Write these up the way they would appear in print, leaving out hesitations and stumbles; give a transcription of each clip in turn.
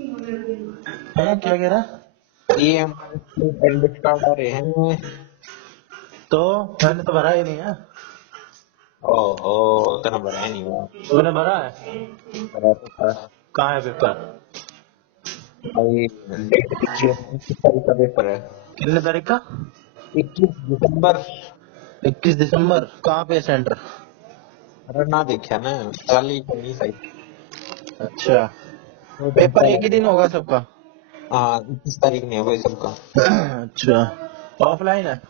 हाँ क्या कह रहा? EMI डेबिट कार्ड आ रहे हैं। तो मैंने तो भरा ही नहीं है। ओहो, तेरा भरा ही नहीं हुआ। तूने भरा है? भरा तो था कहाँ है पेपर? भाई। डेट लिखी है, 21 तारीख का पेपर है। कितने तारीख का? 21 दिसंबर। 21 दिसंबर। कहाँ पे है सेंटर? अरे ना देखा ना, चाली को नहीं सही। अच्छा, तो पेपर घंटा एक ही दिन लगेगा। होगा सबका? हाँ, 21 तारीख नहीं होगा ये सबका। अच्छा, ऑफलाइन है?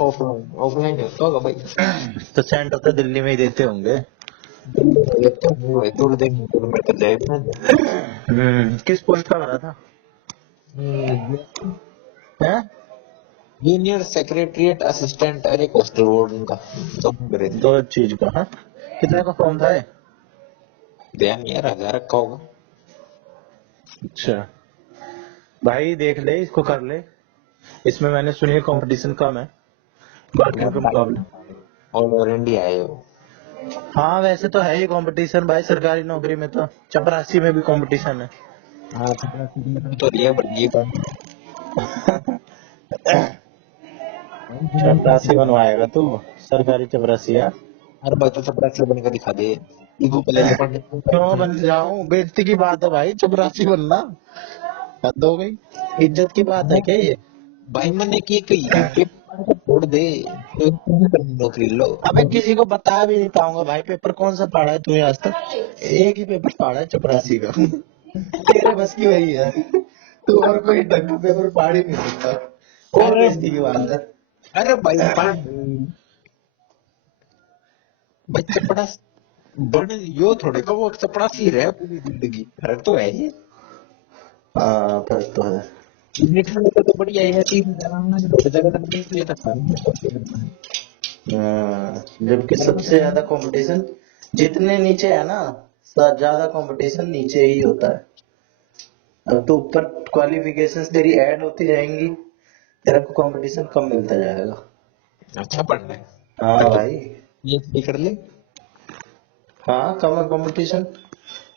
ऑफलाइन ऑफलाइन होता होगा भाई। तो सेंटर तो दिल्ली में ही देते होंगे। दिल्ली में देखते हैं भाई, थोड़ी देर में तो मैं तो जाए ना। किस पोस्ट का भरा था? हैं? जूनियर सेक्रेटरिएट असिस्टेंट, अरे कोस्टल वार्डन का तो भरे थे। दो चीज का? हाँ, कितने का फॉर्म था ये? ध्यान नहीं, यार 1000 रखा होगा। अच्छा भाई, देख ले इसको, कर ले। इसमें मैंने सुनी है कंपटीशन कम है बाकियों के मुकाबले। ऑल ओवर इंडिया है वो। हाँ वैसे तो है ही कंपटीशन भाई, सरकारी नौकरी में तो चपरासी में भी कंपटीशन है। हाँ, तो ये बढ़िया काम। चपरासी बनवाएगा तू? सरकारी चपरासी है? हर बात तो सब बन के दिखा दे। ईगो पे ले ले पढ़ने। क्यों बन जाऊं? बेइज्जती की बात है भाई चपरासी बनना। हद हो गई, इज्जत की बात है क्या ये? भाई मैंने की कही पेपर को छोड़ दे, तो नौकरी लो। अबे किसी को बता भी नहीं पाऊंगा भाई, पेपर कौन सा पढ़ा है तूने आज तक? एक ही पेपर पढ़ा है चपरासी का। तेरे बस की वही है, तू और कोई ढंग का पेपर पढ़ ही नहीं सकता। और अरे बेइज्जती की बात है। अरे भाई पढ़ भाई, चपड़ा बन यो थोड़े का वो चपड़ासी रहे पूरी जिंदगी, फर्क तो है ही। हाँ फर्क तो है। निकलने को तो बढ़िया है, तीन जगह तक निकले तक जबकि सबसे ज्यादा कंपटीशन जितने नीचे है ना, ज्यादा कंपटीशन नीचे ही होता है। अब तो ऊपर क्वालिफिकेशंस तेरी ऐड होती जाएंगी, तेरे को कंपटीशन कम मिलता जाएगा। अच्छा पढ़ना है। हाँ तो भाई। ये कर ले। हाँ कम कंपटीशन।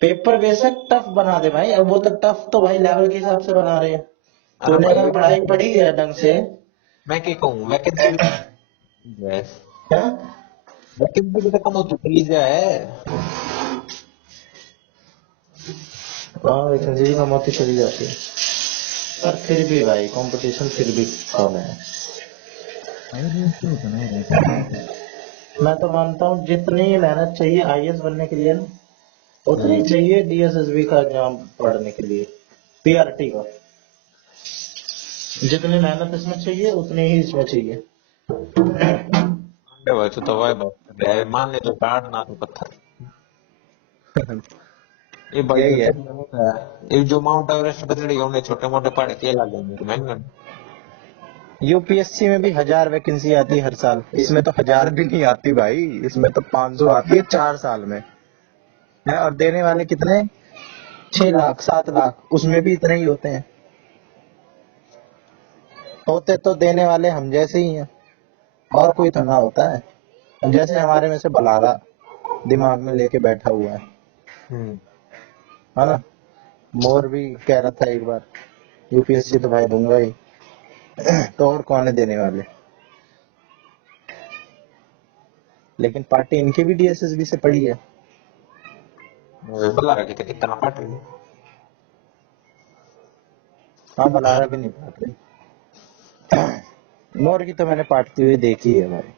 पेपर बेशक टफ बना दे भाई, अब वो तो टफ तो भाई लेवल के हिसाब से बना रहे हैं। अरे तूने भाई अगर पढ़ाई पढ़ी है ढंग से। मैं क्या कहूँ, वैकेंसी हाँ? वैकेंसी भी तो कम हो चुकी है। हाँ वैकेंसी कम होती चली जाती है, पर फिर भी भाई कंपटीशन फिर भी कम है। मैं तो मानता हूँ जितनी मेहनत चाहिए आईएएस बनने के लिए ना, उतनी चाहिए डीएसएसबी का एग्जाम पढ़ने के लिए, पीआरटी का। जितनी मेहनत इसमें चाहिए उतनी ही इसमें चाहिए। अरे भाई तो भाई बात कर रहा है, मान ले तो कार्ड ना तो पत्थर। ये भाई यही है। ये जो माउंट एवरेस्ट पे चढ़ेगा उन्हें छोटे मोटे पहाड़ के लग जाएंगे तो महंगा। यूपीएससी में भी 1000 वैकेंसी आती है हर साल, इसमें तो 1000 भी नहीं आती भाई, इसमें तो 500 आती है 4 साल में। है और देने वाले कितने? 6 लाख 7 लाख, उसमें भी इतने ही होते हैं। होते तो देने वाले हम जैसे ही हैं, और कोई तो ना होता है। जैसे हमारे में से बलारा दिमाग में लेके बैठा हुआ हम्म। है ना? मोर भी कह रहा था एक बार, यूपीएससी तो भाई दूंगा ही। तो और कौन है देने वाले? लेकिन पार्टी इनकी भी डीएसएसबी से पड़ी है। बला रहा कितना पट रही है। हाँ बलारा भी नहीं पाट रही। मोर की तो मैंने पाटती हुई देखी है भाई।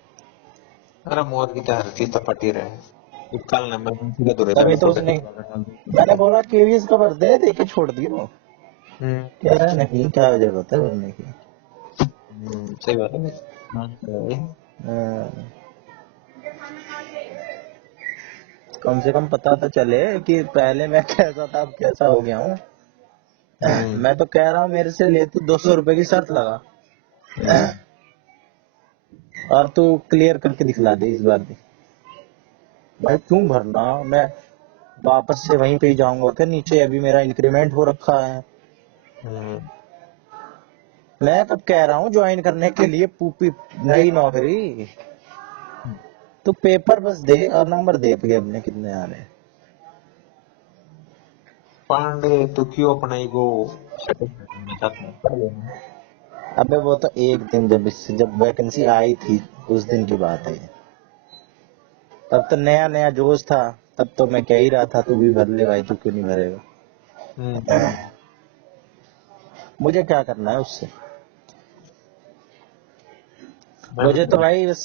अरे मोर की तो हर चीज तो पट ही रहे हैं। कल ना मैं सीधा दूर तभी तो फोटो उसने, मैंने बोला केवीएस का भर दे, देके छोड़ दियो। हम्म। कह रहा है नहीं, क्या जरूरत है भरने की। सही बात है। हाँ, हाँ, कम से कम पता तो चले कि पहले मैं कैसा था अब कैसा हो गया हूँ। मैं तो कह रहा हूँ मेरे से ले तू 200 रुपए की शर्त लगा, हम्म। और तू क्लियर करके दिखला दे इस बार भी। भाई क्यों भरना, मैं वापस से वहीं पे ही जाऊंगा क्या नीचे? अभी मेरा इंक्रीमेंट हो रखा है। हम्म। मैं तब कह रहा हूँ ज्वाइन करने के लिए पूपी नई नौकरी। तू पेपर बस दे और नंबर देख ले अपने कितने आ रहे हैं। पांडे तो क्यों अपना ईगो सेटिस्फाई करना चाहता है, कर लेना। अबे वो तो एक दिन जब वैकेंसी आई थी उस दिन की बात है ये। तब तो नया नया जोश था। तब तो मैं कह ही रहा था तू भी भर ले भाई, तू क्यों नहीं भरेगा। हम्म। मुझे क्या करना है उससे। मैं मुझे तो भाई बस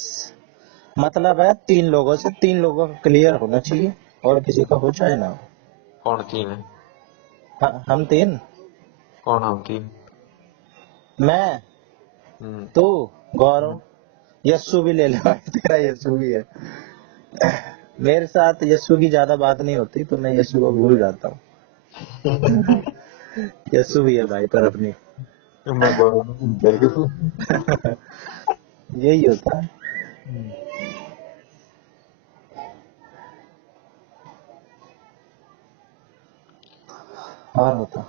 मतलब है 3 लोगों से, 3 लोगों का क्लियर होना चाहिए, और किसी का हो चाहे ना हो। कौन तीन है? हम 3। कौन हम तीन? मैं, हम्म। तू, गौरव, यस्सु भी ले ले भाई, तेरा यस्सु भी है। मेरे साथ यस्सु की ज्यादा बात नहीं होती तो मैं यस्सु को भूल जाता हूँ। यस्सु भी है भाई पर अपनी। मैं गौरव को भूल गया। यही होता है। हम्म। और बता,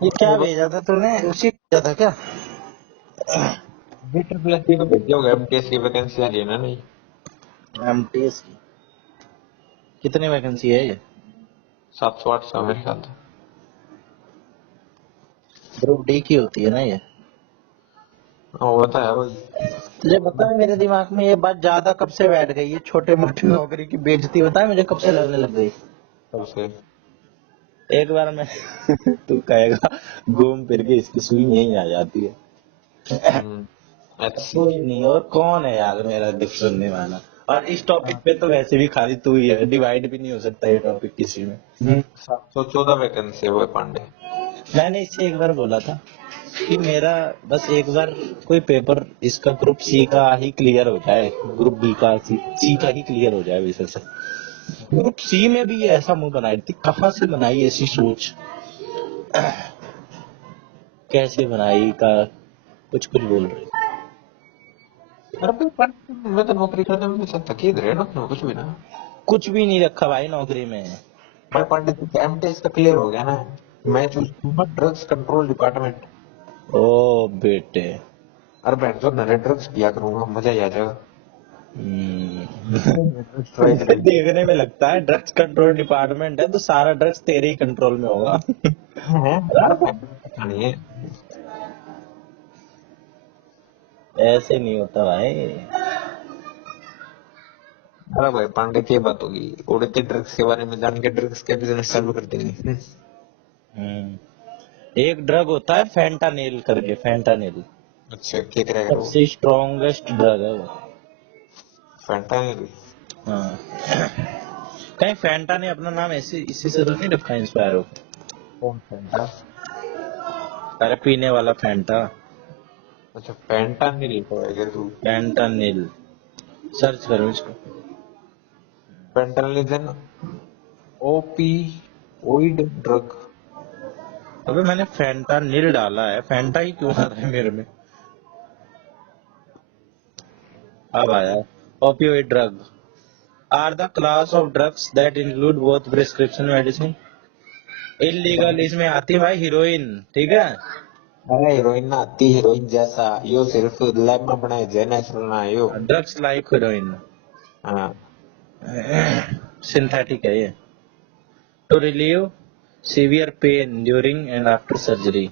ये क्या भेजा था तूने, उसी भेजा था क्या? मीटर प्लस की तो भेजे होगा, एमटीएस की वैकेंसी आ रही है ना? नहीं, एमटीएस की कितनी वैकेंसी है ये? 700-800 मेरे ख्याल से। ग्रुप डी की होती है ना ये? वो बता है भाई। तुझे पता है मेरे दिमाग में ये बात ज्यादा कब से बैठ गई है, छोटे मोटे नौकरी की बेइज्जती पता है मुझे कब से लगने लग गई। तब से। एक बार मैं तू कहेगा घूम फिर के इसकी सुई यहीं आ जाती है। एचसी। कोई नहीं, और कौन है यार मेरा दुख सुनने वाला। और इस टॉपिक पे तो वैसे भी खाली तू ही है, डिवाइड भी नहीं हो सकता ये टॉपिक किसी में। 714 वैकेंसी है वो पांडे। मैंने इससे एक बार बोला था कि मेरा बस एक बार कोई पेपर इसका ग्रुप सी का ही क्लियर हो जाए, ग्रुप बी का सी का ही क्लियर हो जाए वैसे से। ग्रुप सी में भी ये ऐसा मुंह बनाई थी, कहाँ से बनाई ऐसी सोच, कैसे बनाई का कुछ कुछ बोल रही। अरे भाई पांडे में तो नौकरी करने में सब तकीद रहे ना, अपने कुछ भी ना। कुछ भी नहीं रखा भाई नौकरी में। भाई पांडे तो एमटीएस का क्लियर हो गया ना। मैं चूज करूंगा ड्रग्स कंट्रोल डिपार्टमेंट। ओ बेटे। अरे बहन जो नरे ड्रग्स पिया करूंगा, मजा ही आ जाएगा। ड्रग्स ट्राई मुझे करेंगे। देखने में लगता है ड्रग्स कंट्रोल डिपार्टमेंट है तो सारा ड्रग्स तेरे ही कंट्रोल में होगा। अरे बहन पता नहीं है। ऐसे नहीं होता भाई। अरे भाई पांडे की बात होगी, उड़ते ड्रग्स के बारे में जान के ड्रग्स के बिजनेस चालू कर देंगे। एक ड्रग होता है फेंटानिल करके, फेंटानिल अच्छा क्या करेगा वो? सबसे स्ट्रॉन्गेस्ट ड्रग है वो। फैंटानिल। हाँ। कहीं फैंटा ने अपना नाम ऐसे इसी से तो नहीं रखा इंस्पायर हो। कौन फैंटा? अरे पीने वाला फैंटा। अच्छा फैंटानिल होएगा तू। फैंटानिल सर्च करो इसको। फैंटानिल इज एन ओपीओइड ड्रग। अबे मैंने फैंटानिल डाला है, फैंटा ही क्यों आ रहा है मेरे में। अब आया। Opioid drug are the class of drugs that include both prescription medicine. Illegal इसमें आती है भाई हीरोइन, ठीक है। अरे हीरोइन ना आती, हीरोइन जैसा यो सिर्फ लैब में बनाए जे नेचुरल ना है यो। ड्रग्स लाइक हीरोइन हाँ। सिंथेटिक है ये। To relieve severe pain during and after surgery.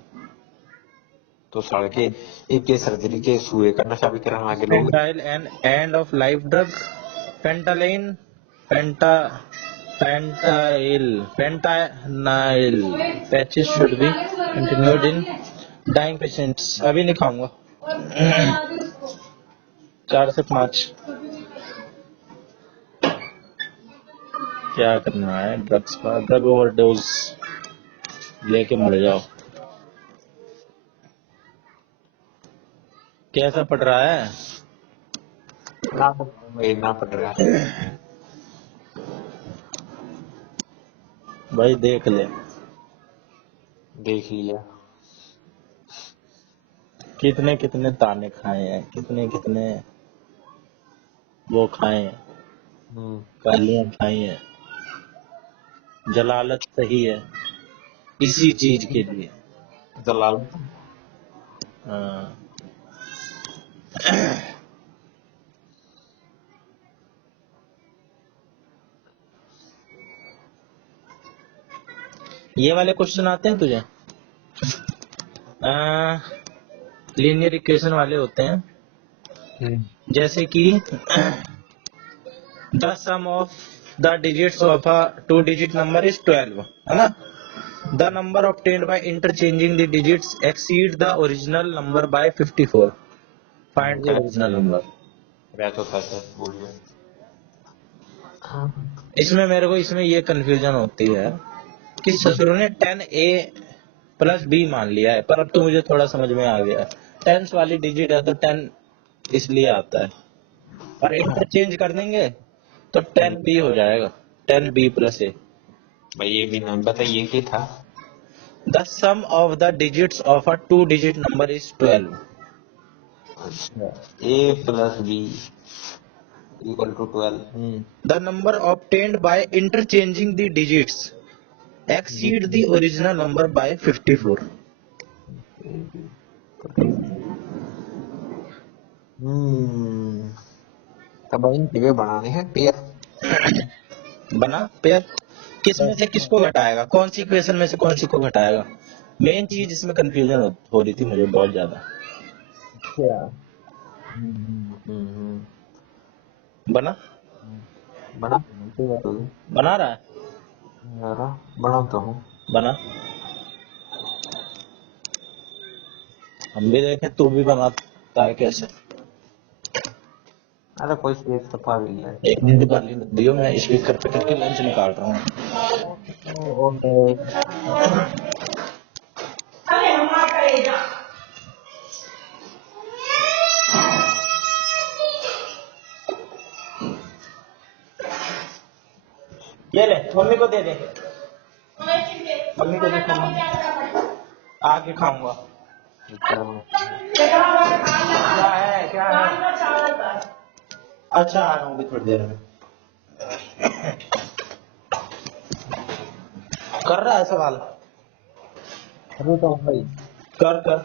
तो सड़के एक के सर्जरी के सुए का नशा भी करने आगे लोग। Fentanyl and end of life drug. Fentanyl, fenta, fentanyl patches should be continued in dying patients. अभी नहीं खाऊंगा। 4 से 5। क्या करना है ड्रग्स का, ड्रग ओवरडोज लेके मर जाओ। कैसा पड़ रहा है? ना ना पड़ रहा है। भाई देख ले। देख लिया। कितने कितने ताने खाए हैं, कितने कितने वो खाए हैं, हम्म। गालियां खाई हैं। जलालत सही है इसी चीज के लिए। दलाल। हाँ। ये वाले क्वेश्चन आते हैं तुझे, लीनियर इक्वेशन वाले होते हैं, जैसे कि the sum of the digits of a 2 digit number is 12, है ना। The number obtained by interchanging the digits exceed the original number by 54. Find the original number. तो था सर, बोल गया। इसमें मेरे को इसमें ये कंफ्यूजन होती है कि ससुर ने 10a प्लस b मान लिया है, पर अब तो मुझे थोड़ा समझ में आ गया। टेंस वाली डिजिट है तो 10 इसलिए आता है, और इंटरचेंज कर देंगे तो 10b हो जाएगा, 10b प्लस a। भाई ये भी नाम बताइए, क्या था? The sum of the digits of a 2 digit number is 12. अच्छा, A plus B equal to 12। The number obtained by interchanging the digits exceed the original number by 54. तब इन पेयर बनाने हैं, पेयर बना पेयर, किस में से किसको घटाएगा, कौन सी इक्वेशन में से कौन सी को घटाएगा, मेन चीज इसमें कंफ्यूजन हो रही थी मुझे बहुत ज्यादा। क्या? बना बना बना रहा है, बनाता हूँ। बना, हम भी देखें तू भी बनाता है कैसे। अरे कोई स्पेस तो पा गई है। एक दिन गाली मत दियो, मैं स्पीकर पे करके लंच निकाल रहा हूँ। ये ले मम्मी को दे दे, मम्मी को दे, आके खाऊंगा। क्या है, क्या है? अच्छा आ रहा हूँ भी थोड़ी देर में। कर रहा है सवाल? अरे तो भाई कर कर।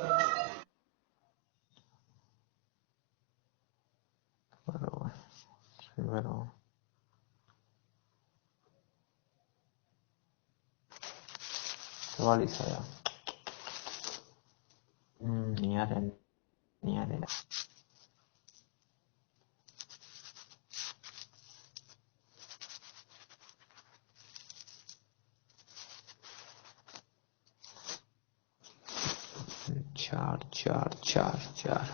सवाल ही साया। नहीं आ रहा, नहीं आ रहा। चार चार चार चार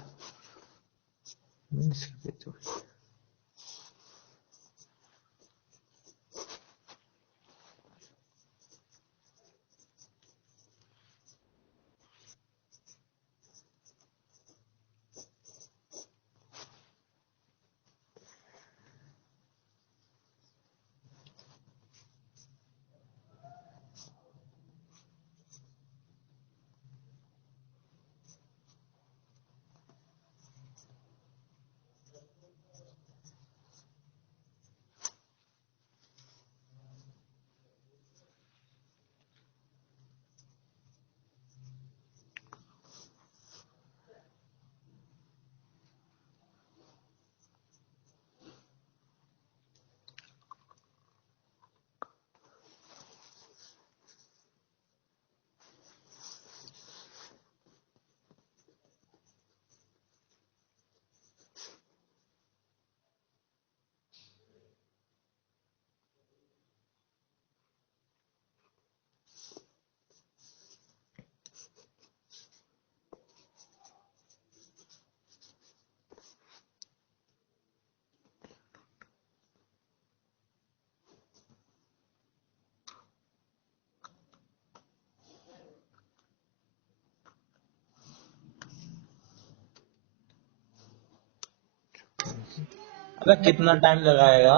अबे कितना टाइम लगाएगा?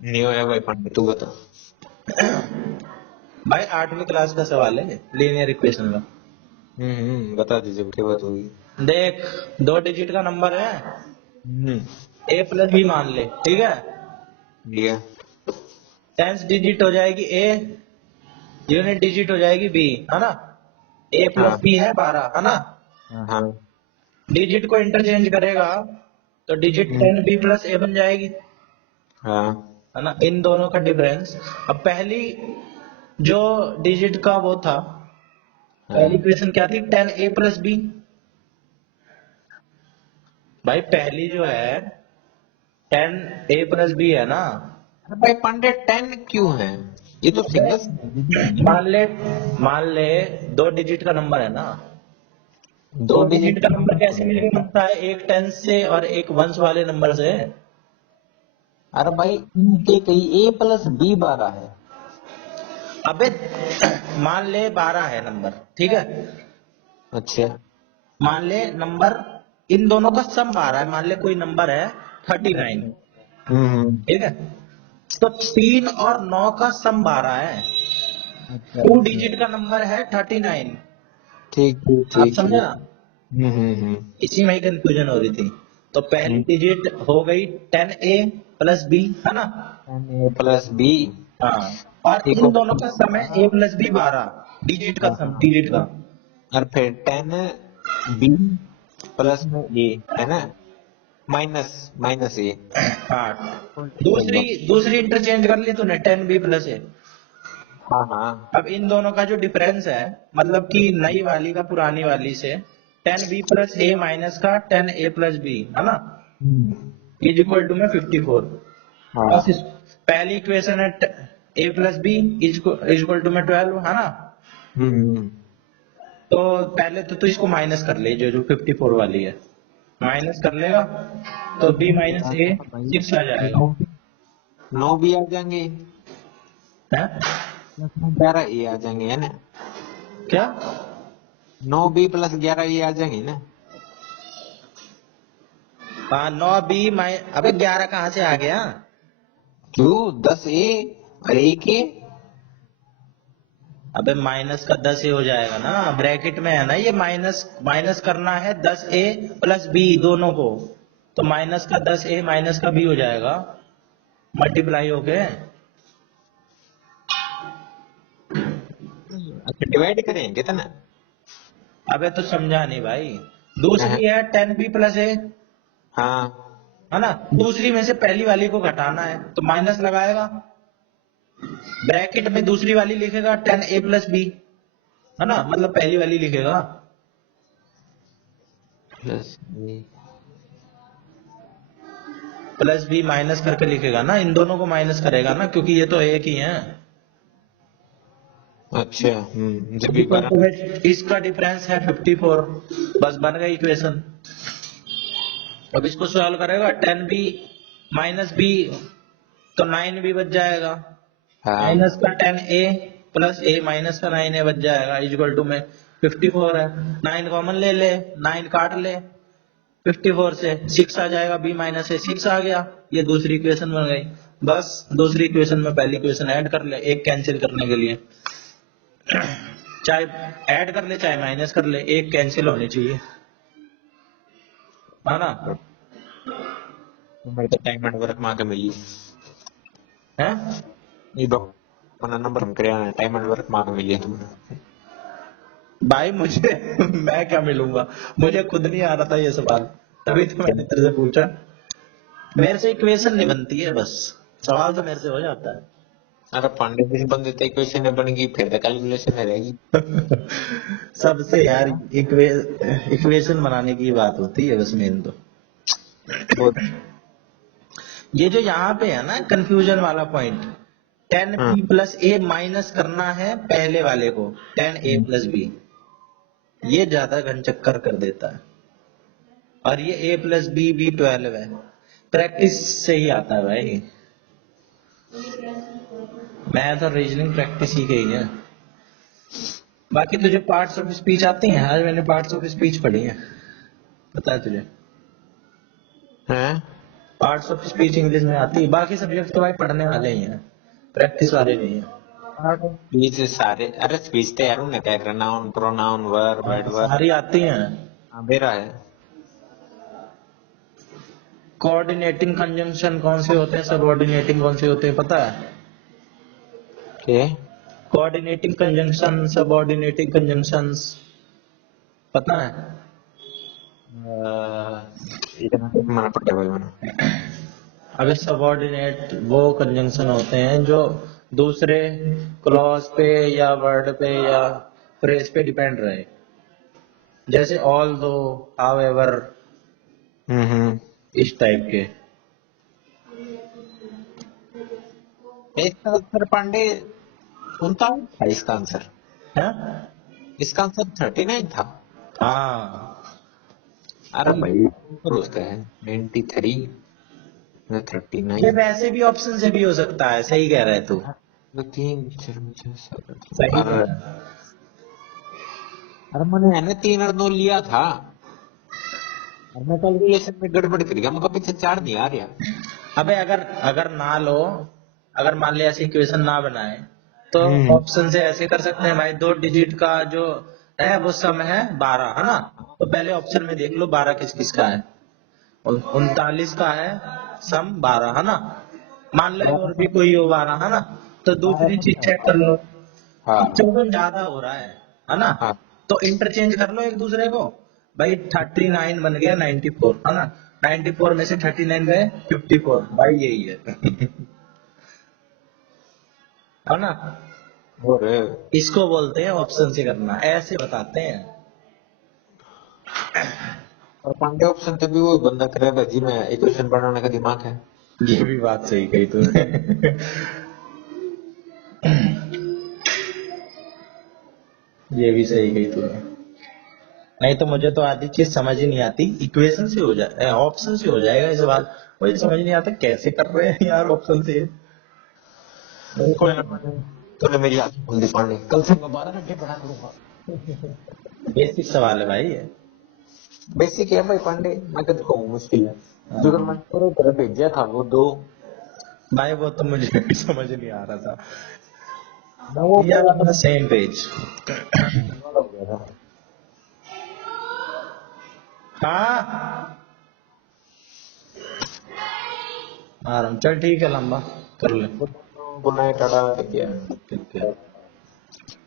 नहीं होया भाई पंडित, तू बता। भाई 8वीं क्लास का सवाल है लीनियर इक्वेशन का। बता दीजिए, क्या बात होगी। देख 2 डिजिट का नंबर है, a प्लस b मान ले, ठीक है। लिया। 10th डिजिट हो जाएगी a, यूनिट डिजिट हो जाएगी b, है ना। a प्लस b है 12, है ना। हाँ डिजिट को इंटरचेंज करेगा तो डिजिट 10b प्लस a बन जाएगी, हाँ है ना। इन दोनों का डिफरेंस, अब पहली जो डिजिट का वो था, पहली इक्वेशन क्या थी, 10a प्लस बी। भाई पहली जो है 10a प्लस बी है ना। अरे भाई पांडे 10 क्यों है? ये तो सिंगल मान ले मान ले 2 डिजिट का नंबर है ना। दो 2 डिजिट डिजिट। का नंबर कैसे मिलके बनता है, एक टेंस से और एक वंस वाले नंबर से। अरे भाई इनके कई a+b12 है। अबे मान ले 12 है नंबर, ठीक है। अच्छा। मान ले नंबर, इन दोनों का सम 12 है। मान ले कोई नंबर है 39, ठीक है। तो 3 और 9 का सम 12 है। अच्छा 2 डिजिट का नंबर है 39। ठीक ठीक आप ठीक समझा, ठीक। हम्म। इसी में ही कंफ्यूजन हो रही थी। तो पहली हम्म। डिजिट हो गई 10a प्लस बी, है ना। a+b। हाँ, और ठीक इन हो। दोनों का सम है a प्लस बी 12, डिजिट का सम, डिजिट का। और फिर 10b प्लस में a है ना, माइनस माइनस a। हाँ, दूसरी दूसरी इंटरचेंज कर ली तूने, 10b प्लस ए। हाँ हाँ। अब इन दोनों का जो डिफरेंस है, मतलब कि नई वाली का पुरानी वाली से, 10b प्लस ए माइनस का 10a प्लस बी, है ना, इज इक्वल टू में 54। बस हाँ। पहली इक्वेशन है a plus B is equal to में 12, है ना। हम्म। तो पहले तो तू इसको माइनस कर ले, जो जो 54 वाली है माइनस कर लेगा, तो b माइनस ए 6 आ जाएगा। 9b आ जाएंगे, है 11a आ जाएंगे, है ना। क्या? 9b प्लस 11a आ जाएंगे ना। हाँ, 9b अबे 11 कहाँ से आ गया? क्यों? 10a और a अबे माइनस का 10 ए हो जाएगा ना, ब्रैकेट में है ना ये, माइनस माइनस करना है 10a प्लस बी दोनों को, तो माइनस का 10a माइनस का बी हो जाएगा, मल्टीप्लाई होके। अच्छा डिवाइड करें कितना? अबे तो समझा नहीं भाई। दूसरी है 10b प्लस ए, हाँ है ना। दूसरी में से पहली वाली को घटाना है तो माइनस लगाएगा, ब्रैकेट में दूसरी वाली लिखेगा 10a प्लस बी, है ना, मतलब पहली वाली लिखेगा। प्लस प्लस बी माइनस करके लिखेगा ना, इन दोनों को माइनस करेगा ना, क्योंकि ये तो एक ही है। अच्छा जब भी इक्वल बना। टू है, इसका डिफरेंस है 54। बस बन गई इक्वेशन। अब इसको सॉल्व करेगा, 10b माइनस बी, तो 9b बच जाएगा, हाँ माइनस का 10a प्लस ए माइनस का 9a बच जाएगा, इक्वल टू में 54 है। 9 कॉमन ले ले, 9 काट ले, 54 से 6 आ जाएगा, b माइनस से 6 आ गया, ये दूसरी इक्वेशन बन गई। बस दूसरी इक्वेशन में पहली इक्वेशन ऐड कर ले, एक कैंसिल करने के लिए, चाहे ऐड कर ले चाहे माइनस कर ले, एक कैंसिल होनी चाहिए, है ना। मेरे तो टाइम एंड वर्क मांगे मिली है ये अपना नंबर हम करे टाइम एंड वर्क मांगे मिली तुमने। भाई मुझे मैं क्या मिलूंगा, मुझे खुद नहीं आ रहा था ये सवाल, तभी तो मैंने तेरे से पूछा। मेरे से इक्वेशन नहीं बनती है, बस सवाल तो मेरे से हो जाता है। अरे पांडे जी बन देते इक्वेशन बन गई फिर तो कैलकुलेशन रहेगी। सबसे यार इक्वेशन बनाने की बात होती है बस मेन तो। बहुत। ये जो यहाँ पे है ना कंफ्यूजन वाला पॉइंट, 10b प्लस ए माइनस करना है पहले वाले को 10a प्लस बी, ये ज्यादा घन चक्कर कर देता है। और ये a प्लस बी बी 12 है, प्रैक्टिस से ही आता है भाई। मैं तो रीजनिंग प्रैक्टिस ही गई है। बाकी तुझे पार्ट्स ऑफ स्पीच आती हैं? आज मैंने पार्ट्स ऑफ स्पीच पढ़ी है, पता है तुझे? हैं पार्ट्स ऑफ स्पीच इंग्लिश में आती है, बाकी सब्जेक्ट तो भाई पढ़ने वाले ही हैं, प्रैक्टिस वाले नहीं है। स्पीच सारे, अरे स्पीच तो यार उन्हें क्या करना, नाउन प्रोनाउन वर्ब हाँ, एडवर्ब। सारी आती हैं। हाँ मेरा है। कोऑर्डिनेटिंग कंजंक्शन कौन से होते हैं, सबऑर्डिनेटिंग कौन से होते हैं, पता है? के कोऑर्डिनेटिंग कंजंक्शन, सबऑर्डिनेटिंग कंजंक्शंस, पता है? इतना मना पड़ता है भाई मैंने। अबे सबऑर्डिनेट वो कंजंक्शन होते हैं जो दूसरे क्लॉज पे या वर्ड पे या फ्रेज पे डिपेंड रहे, जैसे ऑल दो, हाउ एवर, इस टाइप के। इसका आंसर पांडे 39 था इसका आंसर। है। इसका आंसर 39 था। हाँ अरे भाई ऊपर उसका है 93 ये 39। वैसे भी ऑप्शन से भी हो सकता है, सही कह रहे तू। तो 3 4 5 7 सही अरे है। अरे मैंने है ना 3 और 2 लिया था और मैं कैलकुलेशन में गड़बड़ कर गया, मुझे पीछे 4 नहीं आ रहा। अबे अगर अगर ना लो, अगर मान लिया ऐसी इक्वेशन ना बनाए तो हम्म ऑप्शन से ऐसे कर सकते हैं भाई, 2 डिजिट का जो है वो सम है 12, है ना। तो पहले ऑप्शन में देख लो 12 किस किस का है। 39 का है सम 12, है ना। मान लो और भी कोई हो 12, है ना। तो दूसरी चीज चेक कर लो, हाँ 54 ज्यादा हो रहा है ना। हाँ तो इंटरचेंज कर लो एक दूसरे को, भाई 39 बन गया 94, है ना। 94 में से 39 गए 54, भाई यही है। है ना। और इसको बोलते हैं ऑप्शन से करना, ऐसे बताते हैं। पांडे ऑप्शन से भी वो बंदा करेगा जी में इक्वेशन बनाने का दिमाग है। ये भी बात सही कही तूने। ये भी सही कही तूने। नहीं तो मुझे तो आधी चीज समझ ही नहीं आती, इक्वेशन से हो जाए, ऑप्शन से हो जाएगा इस बार। मुझे समझ नहीं आता कैसे कर रहे हैं यार ऑप्शन से। कोई ना तूने मेरी आंख खोल दी पांडे, कल से मैं 12 घंटे पढ़ा करूंगा। बेसिक सवाल है भाई ये। बेसिक है भाई पांडे, मैं कहता हूँ मुश्किल है। जो तो मैंने पूरी तरह भेजा था वो 2 भाई वो तो मुझे भी समझ नहीं आ रहा था। वो we are on the same page. वाला हो गया था। हाँ आराम, चल ठीक है, लंबा कर ले। Good night tata, take care. ठीक है।